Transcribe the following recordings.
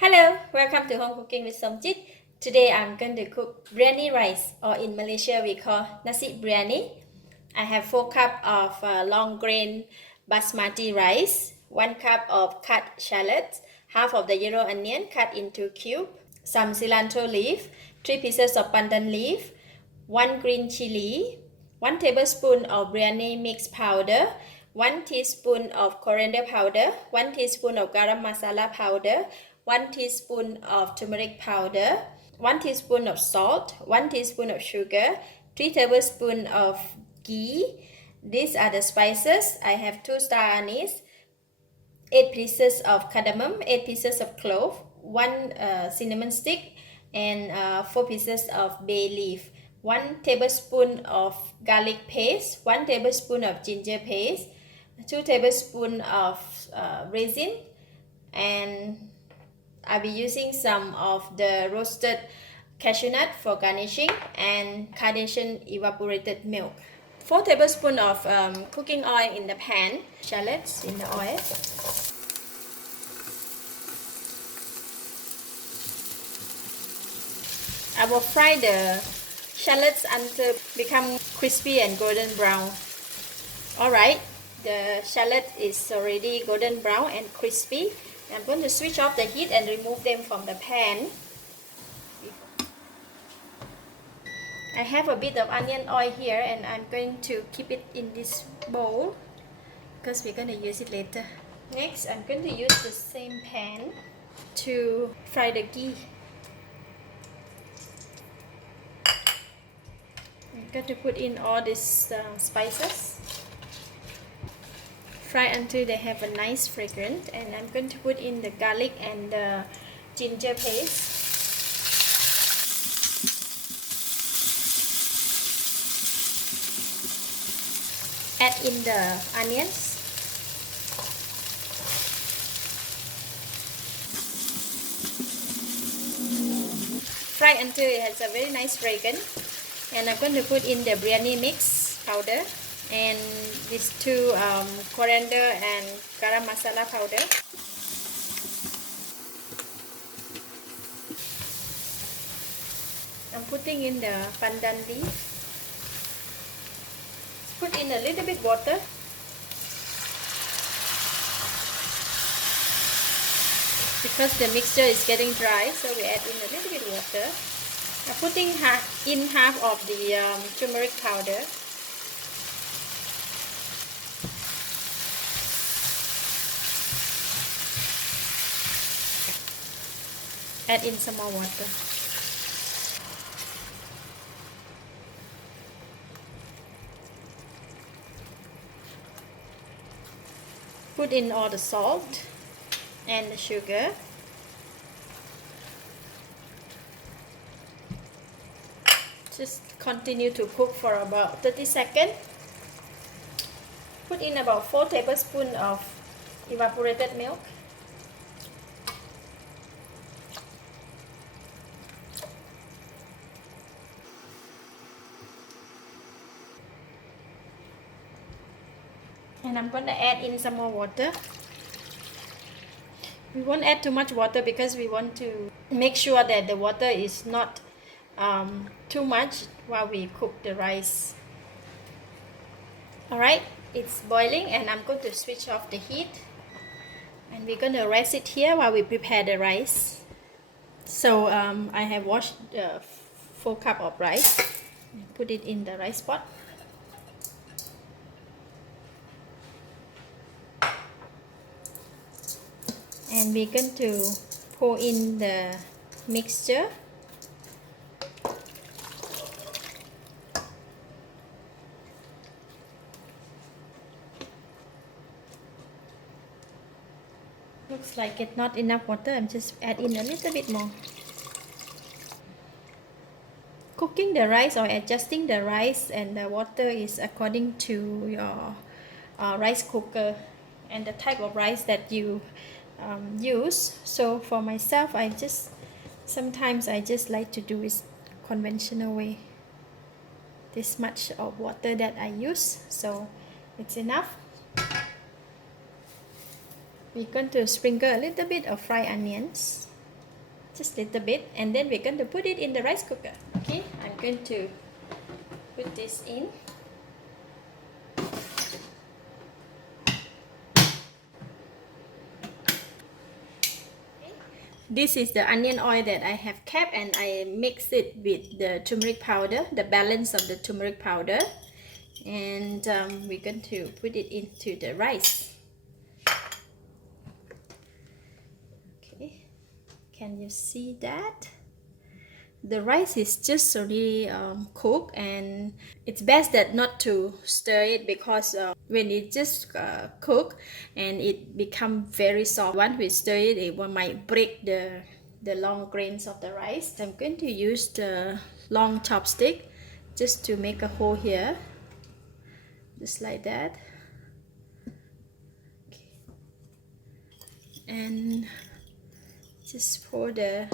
Hello, welcome to Home Cooking with Somjit. Today I'm going to cook Briyani rice, or in Malaysia we call Nasi Briyani. I have 4 cups of long grain basmati rice, 1 cup of cut shallots, half of the yellow onion cut into cube, some cilantro leaf, 3 pieces of pandan leaf, 1 green chilli, 1 tablespoon of biryani mix powder, 1 teaspoon of coriander powder, 1 teaspoon of garam masala powder, 1 teaspoon of turmeric powder, 1 teaspoon of salt, 1 teaspoon of sugar, 3 tablespoons of ghee. These are the spices. I have 2 star anise, 8 pieces of cardamom, 8 pieces of clove, 1 cinnamon stick, and 4 pieces of bay leaf, 1 tablespoon of garlic paste, 1 tablespoon of ginger paste, 2 tablespoons of raisin, and I'll be using some of the roasted cashew nut for garnishing, and carnation evaporated milk. 4 tablespoons of cooking oil in the pan, shallots in the oil. I will fry the shallots until become crispy and golden brown. Alright, the shallot is already golden brown and crispy. I'm going to switch off the heat and remove them from the pan. I have a bit of onion oil here, and I'm going to keep it in this bowl because we're going to use it later. Next, I'm going to use the same pan to fry the ghee. I'm going to put in all these spices. Fry until they have a nice fragrance, and I'm going to put in the garlic and the ginger paste. Add in the onions. Fry until it has a very nice fragrance, and I'm going to put in the biryani mix powder and these 2 coriander and garam masala powder. I'm putting in the pandan leaf. Put in a little bit water. Because the mixture is getting dry, so we add in a little bit water. I'm putting in half of the turmeric powder. Add in some more water. Put in all the salt and the sugar. Just continue to cook for about 30 seconds. Put in about 4 tablespoons of evaporated milk. And I'm going to add in some more water. We won't add too much water because we want to make sure that the water is not too much while we cook the rice. Alright, it's boiling, and I'm going to switch off the heat, and we're going to rest it here while we prepare the rice. So I have washed 4 cups of rice and put it in the rice pot. And we're going to pour in the mixture. Looks like it's not enough water. I'm just adding a little bit more. Cooking the rice or adjusting the rice and the water is according to your rice cooker and the type of rice that you use. So for myself, sometimes I just like to do it conventional way. This much of water that I use, so it's enough. We're going to sprinkle a little bit of fried onions. just a little bit, and then we're going to put it in the rice cooker. Okay, I'm going to put this in. This is the onion oil that I have kept, and I mix it with the turmeric powder, the balance of the turmeric powder, and we're going to put it into the rice. Okay, can you see that? The rice is just already cooked, and it's best that not to stir it, because when it just cook and it become very soft, once we stir it, it might break the long grains of the rice. I'm going to use the long chopstick just to make a hole here, just like that. Okay. And just pour the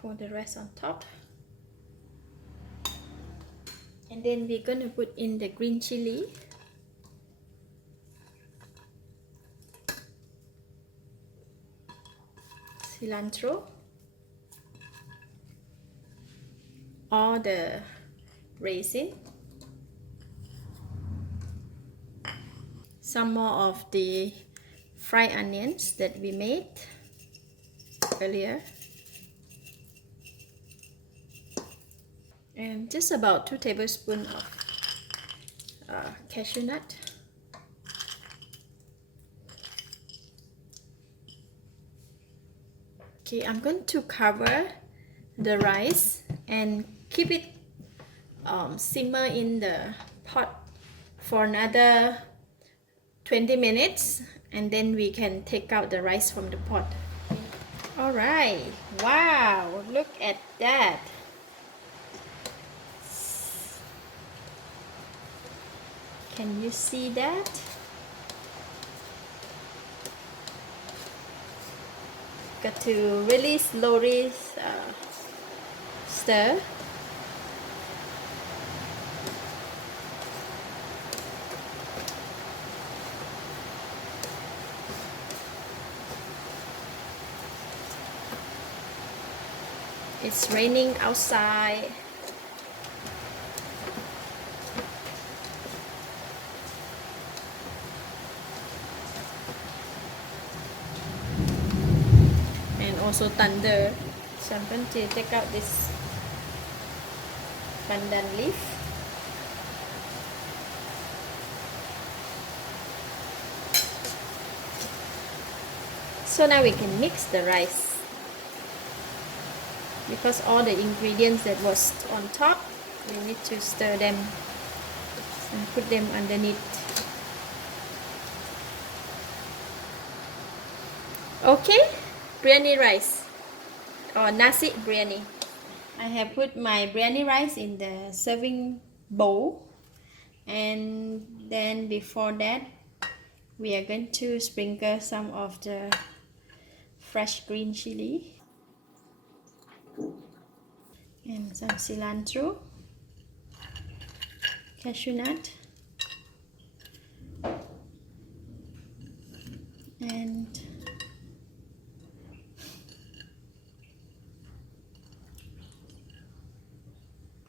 pour the rest on top, and then we're going to put in the green chili, cilantro, all the raisin, some more of the fried onions that we made earlier, and just about 2 tablespoons of cashew nut. Okay, I'm going to cover the rice and keep it simmer in the pot for another 20 minutes, and then we can take out the rice from the pot. All right, wow, look at that. Can you see that? Got to really slowly stir. It's raining outside. And also thunder. So I'm going to take out this pandan leaf. So now we can mix the rice, because all the ingredients that was on top, we need to stir them and put them underneath. Okay, biryani rice or nasi biryani. I have put my biryani rice in the serving bowl, and then before that we are going to sprinkle some of the fresh green chili and some cilantro, cashew nut, and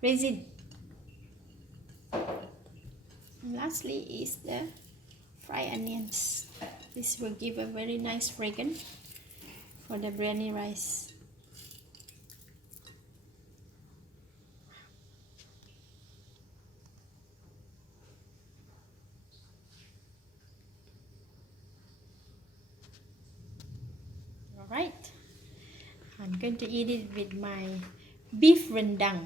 raisin. And lastly is the fried onions. This will give a very nice fragrance for the biryani rice. Alright, I'm going to eat it with my beef rendang.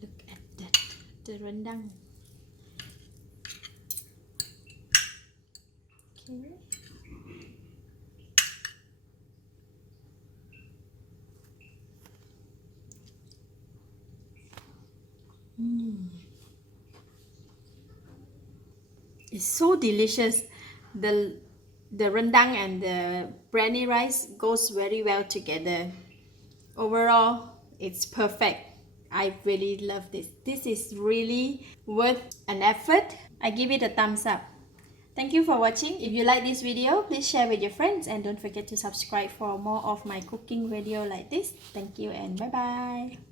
Look at that, the rendang. Okay. It's so delicious. The rendang and the biryani rice goes very well together. Overall, it's perfect. I really love this. This is really worth an effort. I give it a thumbs up. Thank you for watching. If you like this video, please share with your friends and don't forget to subscribe for more of my cooking video like this. Thank you and bye bye.